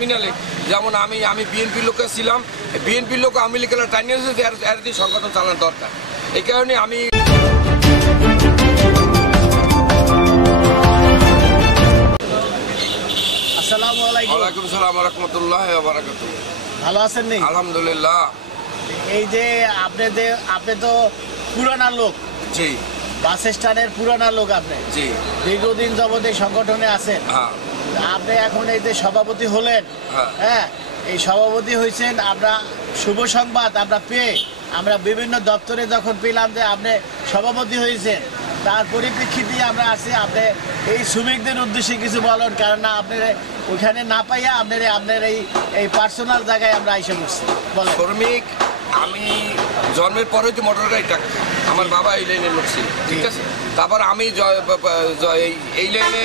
টার্মিনালে যেমন আমি বিএনপির লোক ছিলাম, বিএনপির লোক আওয়ামী লীগের টার্মিনালে সংগঠন চালানো দরকার। এই কারণে আমি আসসালামু আলাইকুম। ওয়ালাইকুম আসসালাম ওয়া রাহমাতুল্লাহি ওয়া বারাকাতুহু। ভালো আছেন নি? আলহামদুলিল্লাহ। এই যে আপনি তো পুরানা লোক, জি বাস স্ট্যান্ডের পুরানা লোক, আপনি জি দীর্ঘদিন যাবত এই সংগঠনে আছেন। হ্যাঁ আপনি এখন এই যে সভাপতি হলেন, হ্যাঁ এই সভাপতি হয়েছেন, আমরা শুভ সংবাদ আমরা পেয়ে আমরা বিভিন্ন দপ্তরে যখন পেলাম যে আপনি সভাপতি হয়েছেন, তার পরিপ্রেক্ষিতে আমরা আছি। আপনি এই শ্রমিকদের উদ্দেশ্যে কিছু বলেন, কারণ না আপনার ওইখানে না পাইয়া আপনার এই পার্সোনাল জায়গায় আমরা এসে বসছি। বলেন। শ্রমিক, আমি জন্মের পরে যে মোটর গাড়ি টাকা আমার বাবা এই লাইনের লোক ছিল, ঠিক আছে। তারপর আমি এই লাইনে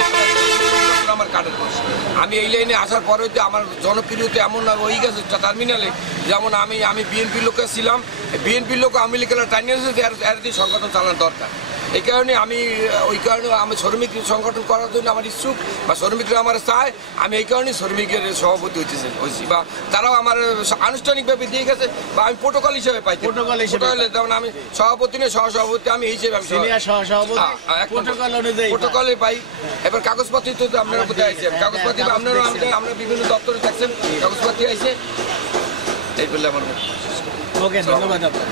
আমার কার্ডের বয়স, আমি এই লাইনে আসার পরে হইতে আমার জনপ্রিয়তা এমন হয়ে গেছে টার্মিনালে, যেমন আমি বিএনপির লোক ছিলাম, বিএনপির লোক আওয়ামী লীগের টার্মিনালে সংগঠন চালানো দরকার। এই কারণে আমি শ্রমিক সংগঠন করার জন্য আমার ইচ্ছুক, বা শ্রমিকরা আমার চায়, আমি এই কারণেই শ্রমিকের সভাপতি হয়েছি, বা তারাও আমার আনুষ্ঠানিকভাবে দিয়ে গেছে, বা আমি প্রোটোকল হিসেবে পাই। যেমন আমি সভাপতি নয়, সহসভাপতি, আমি এই হিসেবে প্রোটোকলে পাই। এবার কাগজপত্র তো আপনারা কোথায় আইসেন, কাগজপত্র আমরা বিভিন্ন দপ্তরে থাকছেন, কাগজপত্র আইসে এই বললে আমার। ওকে, ধন্যবাদ আপনার।